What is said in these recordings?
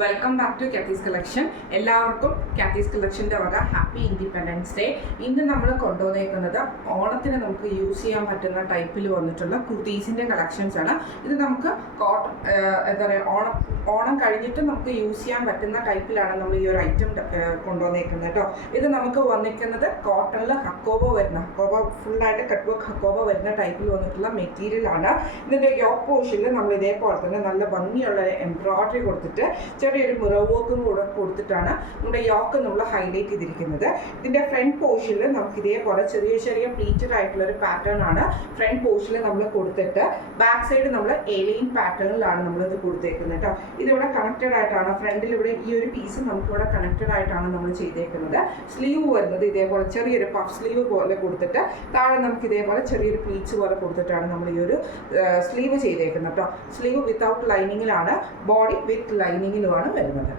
Welcome back to Kathy's collection. എല്ലാവർക്കും Kathy's കളക്ഷൻ്റെ വക happy independence day. ഇന്ന് നമ്മൾ കൊണ്ടുവന്നേക്കുന്നത് ഓണത്തിന് നമുക്ക് യൂസ് ചെയ്യാൻ പറ്റുന്ന ടൈപ്പിൽ വന്നിട്ടുള്ള കുർത്തീസിൻ്റെ കളക്ഷൻസ് ആണ്. ഇത് നമുക്ക് കോട്ടൺ എന്താ പറയുക, ഓണം കഴിഞ്ഞിട്ട് നമുക്ക് യൂസ് ചെയ്യാൻ പറ്റുന്ന ടൈപ്പിലാണ് നമ്മൾ ഈ ഒരു ഐറ്റം കൊണ്ടുവന്നേക്കുന്നത് കേട്ടോ. ഇത് നമുക്ക് വന്നിരിക്കുന്നത് കോട്ടണിൽ ഹക്കോബ വരുന്ന ഫുള്ളായിട്ട് കട്ട് വർക്ക് ഹക്കോബ വരുന്ന ടൈപ്പിൽ വന്നിട്ടുള്ള മെറ്റീരിയലാണ്. ഇതിൻ്റെ യോക്ക് പോർഷനിൽ നമ്മൾ ഇതേപോലെ തന്നെ നല്ല ഭംഗിയുള്ള എംബ്രോയിഡറി കൊടുത്തിട്ട് ചെറിയൊരു മിറർ വർക്കും കൂടെ കൊടുത്തിട്ടാണ് നമ്മുടെ യോക്ക് നമ്മൾ ഹൈലൈറ്റ് ചെയ്തിരിക്കുന്നത്. ഇതിൻ്റെ ഫ്രണ്ട് പോർഷനിൽ നമുക്ക് ഇതേപോലെ ചെറിയ ചെറിയ പ്ലീറ്റഡ് ആയിട്ടുള്ള ഒരു പാറ്റേൺ ആണ് ഫ്രണ്ട് പോർഷനിൽ നമ്മൾ കൊടുത്തിട്ട് ബാക്ക് സൈഡ് നമ്മൾ എലൈൻ പാറ്റേണിലാണ് നമ്മളിത് കൊടുത്തേക്കുന്നത് കേട്ടോ. ഇതിവിടെ കണക്റ്റഡ് ആയിട്ടാണ് ഫ്രണ്ടിൽ ഇവിടെ ഈ ഒരു പീസ് നമുക്കിവിടെ കണക്റ്റഡ് ആയിട്ടാണ് നമ്മൾ ചെയ്തേക്കുന്നത്. സ്ലീവ് വരുന്നത് ഇതേപോലെ ചെറിയൊരു പഫ് സ്ലീവ് പോലെ കൊടുത്തിട്ട് താഴെ നമുക്ക് ഇതേപോലെ ചെറിയൊരു പ്ലീറ്റ്സ് പോലെ കൊടുത്തിട്ടാണ് നമ്മൾ ഈ ഒരു സ്ലീവ് ചെയ്തേക്കുന്നത് കേട്ടോ. സ്ലീവ് വിത്തൗട്ട് ലൈനിങ്ങിലാണ്, ബോഡി വിത്ത് ലൈനിങ്ങിലുമാണ് വരുന്നത്.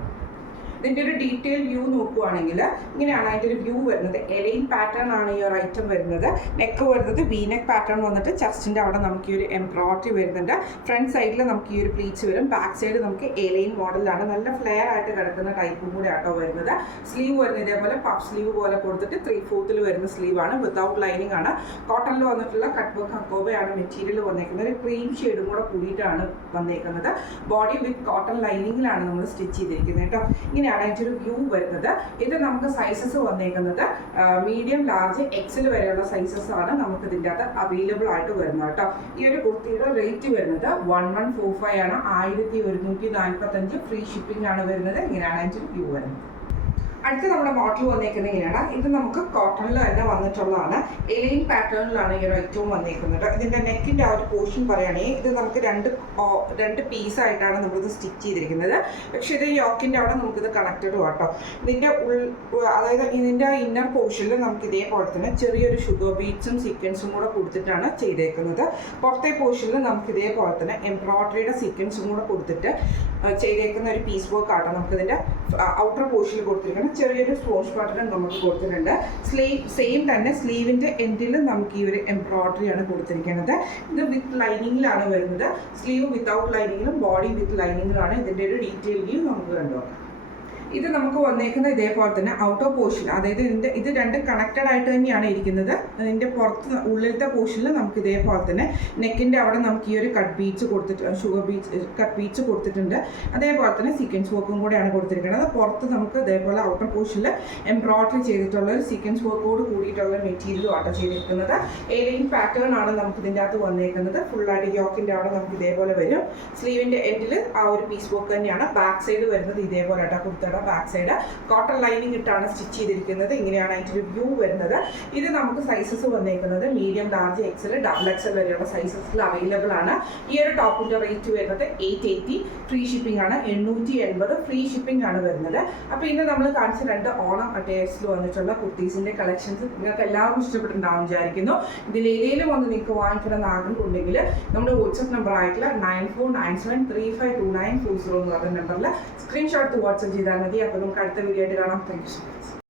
ഇതിൻ്റെ ഒരു ഡീറ്റെയിൽ വ്യൂ നോക്കുകയാണെങ്കിൽ ഇങ്ങനെയാണ് അതിൻ്റെ ഒരു വ്യൂ വരുന്നത്. എലൈൻ പാറ്റേൺ ആണ് ഈ ഒരു ഐറ്റം വരുന്നത്. നെക്ക് വരുന്നത് വി നെക്ക് പാറ്റേൺ വന്നിട്ട് ചെസ്റ്റിൻ്റെ അവിടെ നമുക്ക് ഈ ഒരു എംബ്രോയിഡറി വരുന്നുണ്ട്. ഫ്രണ്ട് സൈഡിൽ നമുക്ക് ഈ ഒരു പ്ലീറ്റ്സ് വരും. ബാക്ക് സൈഡ് നമുക്ക് എലൈൻ മോഡലാണ്, നല്ല ഫ്ലെയർ ആയിട്ട് കിടക്കുന്ന ടൈപ്പും കൂടെ ആട്ടോ വരുന്നത്. സ്ലീവ് വരുന്നത് ഇതേപോലെ പഫ് സ്ലീവ് പോലെ കൊടുത്തിട്ട് 3/4 വരുന്ന സ്ലീവാണ്, വിത്തൗട്ട് ലൈനിങ് ആണ്. കോട്ടണിൽ വന്നിട്ടുള്ള കട്ട് വർക്ക് ഹക്കോബയാണ് മെറ്റീരിയൽ വന്നേക്കുന്നത്. ഒരു ക്രീം ഷെയ്ഡും കൂടെ കൂടിയിട്ടാണ് വന്നേക്കുന്നത്. ബോഡി വിത്ത് കോട്ടൺ ലൈനിങ്ങിലാണ് നമ്മൾ സ്റ്റിച്ച് ചെയ്തിരിക്കുന്നത് കേട്ടോ. ഇങ്ങനെയാണ് അതിൻ്റെ ഒരു വ്യൂ വരുന്നത്. ഇത് നമുക്ക് സൈസസ് വന്നേക്കുന്നത് മീഡിയം, ലാർജ്, എക്സൽ വരെയുള്ള സൈസസ് ആണ് നമുക്ക് ഇതിൻ്റെ അകത്ത് അവൈലബിൾ ആയിട്ട് വരുന്നത് കേട്ടോ. ഈ ഒരു കുർത്തിയുടെ റേറ്റ് വരുന്നത് 1145 ആണ്. 1145 ഫ്രീ ഷിപ്പിംഗ് ആണ് വരുന്നത്. ഇങ്ങനെയാണ് അതിൻ്റെ ഒരു വ്യൂ വരുന്നത്. അടുത്ത നമ്മുടെ മോഡൽ വന്നേക്കുന്നത് ഇങ്ങനെയാണ്. ഇത് നമുക്ക് കോട്ടണിൽ തന്നെ വന്നിട്ടുള്ളതാണ്. എലൈൻ പാറ്റേണിലാണ് ഈ ഒരു ഐറ്റവും വന്നേക്കുന്നത്. ഇതിൻ്റെ നെക്കിൻ്റെ ആ ഒരു പോർഷൻ പറയുകയാണെങ്കിൽ ഇത് നമുക്ക് രണ്ട് പീസായിട്ടാണ് നമ്മളിത് സ്റ്റിച്ച് ചെയ്തിരിക്കുന്നത്. പക്ഷേ ഇത് യോക്കിൻ്റെ അവിടെ നമുക്കിത് കണക്റ്റഡ് കേട്ടോ. ഇതിൻ്റെ അതായത് ഇതിൻ്റെ ഇന്നർ പോർഷനിൽ നമുക്ക് ഇതേപോലെ തന്നെ ചെറിയൊരു ഷുഗർ ബീഡ്സും സീക്വൻസും കൂടെ കൊടുത്തിട്ടാണ് ചെയ്തേക്കുന്നത്. പുറത്തെ പോർഷനിൽ നമുക്ക് ഇതേപോലെ തന്നെ എംബ്രോയിഡറിയുടെ സീക്വൻസും കൂടെ കൊടുത്തിട്ട് ചെയ്തേക്കുന്ന ഒരു പീസ് വർക്ക് ആട്ടോ. നമുക്കിതിൻ്റെ ഔട്ടർ പോർഷനിൽ കൊടുത്തിരിക്കുന്നത് ചെറിയൊരു സ്പോഞ്ച് പാറ്റേൺ നമുക്ക് കൊടുത്തിട്ടുണ്ട്. സെയിം തന്നെ സ്ലീവിൻ്റെ എൻഡിൽ നമുക്ക് ഈ ഒരു എംബ്രോയിഡറിയാണ് കൊടുത്തിരിക്കുന്നത്. ഇത് വിത്ത് ലൈനിങ്ങിലാണ് വരുന്നത്. സ്ലീവ് വിത്തൗട്ട് ലൈനിങ്ങിലും ബോഡി വിത്ത് ലൈനിങ്ങിലാണ്. ഇതിൻ്റെ ഒരു ഡീറ്റെയിൽ വ്യൂ നമുക്ക് കണ്ടുപോകാം. ഇത് നമുക്ക് വന്നേക്കുന്ന ഇതേപോലെ തന്നെ ഔട്ടർ പോർഷൻ, അതായത് ഇത് രണ്ടും കണക്റ്റഡ് ആയിട്ട് തന്നെയാണ് ഇരിക്കുന്നത്. ഇതിൻ്റെ പുറത്ത് ഉള്ളിലത്തെ പോർഷനിൽ നമുക്ക് ഇതേപോലെ തന്നെ നെക്കിൻ്റെ അവിടെ നമുക്ക് ഈ ഒരു കട്ട് ബീഡ്സ് കൊടുത്തിട്ട് കട്ട് ബീഡ്സ് കൊടുത്തിട്ടുണ്ട്. അതേപോലെ തന്നെ സീക്വൻസ് വർക്കും കൂടെയാണ് കൊടുത്തിരിക്കുന്നത്. പുറത്ത് നമുക്ക് ഇതേപോലെ ഔട്ടർ പോർഷനിൽ എംബ്രോയിഡറി ചെയ്തിട്ടുള്ള ഒരു സീക്വൻസ് വർക്കോട് കൂടിയിട്ടുള്ള മെറ്റീരിയലും ആട്ടോ ചെയ്തിരിക്കുന്നത്. എലൈൻ പാറ്റേൺ ആണ് നമുക്ക് ഇതിൻ്റെ അകത്ത് വന്നേക്കുന്നത്. ഫുള്ളായിട്ട് യോക്കിൻ്റെ അവിടെ നമുക്ക് ഇതേപോലെ വരും. സ്ലീവിൻ്റെ എൻഡിൽ ആ ഒരു പീസ് വർക്ക് തന്നെയാണ്. ബാക്ക് സൈഡ് വരുന്നത് ഇതേപോലെ ആട്ടോ. കുർത്തയുടെ ബാക്ക് സൈഡ് കോട്ടൺ ലൈനിങ് ഇട്ടാണ് സ്റ്റിച്ച് ചെയ്തിരിക്കുന്നത്. ഇങ്ങനെയാണ് അതിൻ്റെ ഒരു വ്യൂ വരുന്നത്. ഇത് നമുക്ക് സൈസസ് വന്നേക്കുന്നത് medium, large, XL, double XL വരെയുള്ള സൈസസിൽ അവൈലബിൾ ആണ്. ഈ ഒരു ടോപ്പിൻ്റെ റേറ്റ് വരുന്നത് 880, ഫ്രീ ഷിപ്പിംഗ് ആണ്. 880 ഫ്രീ ഷിപ്പിംഗ് ആണ് വരുന്നത്. അപ്പോൾ ഇന്ന് നമ്മൾ കാണിച്ച രണ്ട് ഓണം ടേസ്റ്റിൽ വന്നിട്ടുള്ള കുർത്തീസിൻ്റെ കളക്ഷൻസ് നിങ്ങൾക്ക് എല്ലാവർക്കും ഇഷ്ടപ്പെട്ടിട്ടുണ്ടാവും വിചാരിക്കുന്നു. ഇതിലേതെങ്കിലും ഒന്ന് നിങ്ങൾക്ക് വാങ്ങിക്കണമെന്ന് ആഗ്രഹമുണ്ടെങ്കിൽ നമ്മുടെ വാട്സപ്പ് നമ്പർ ആയിട്ടുള്ള 9497352940 എന്ന് പറഞ്ഞ നമ്പറിൽ സ്ക്രീൻഷോട്ട് വാട്സപ്പ് ചെയ്താൽ മതി. അപ്പോൾ നമുക്ക് അടുത്ത വീഡിയോ ആയിട്ട് കാണാം. Thank you so much.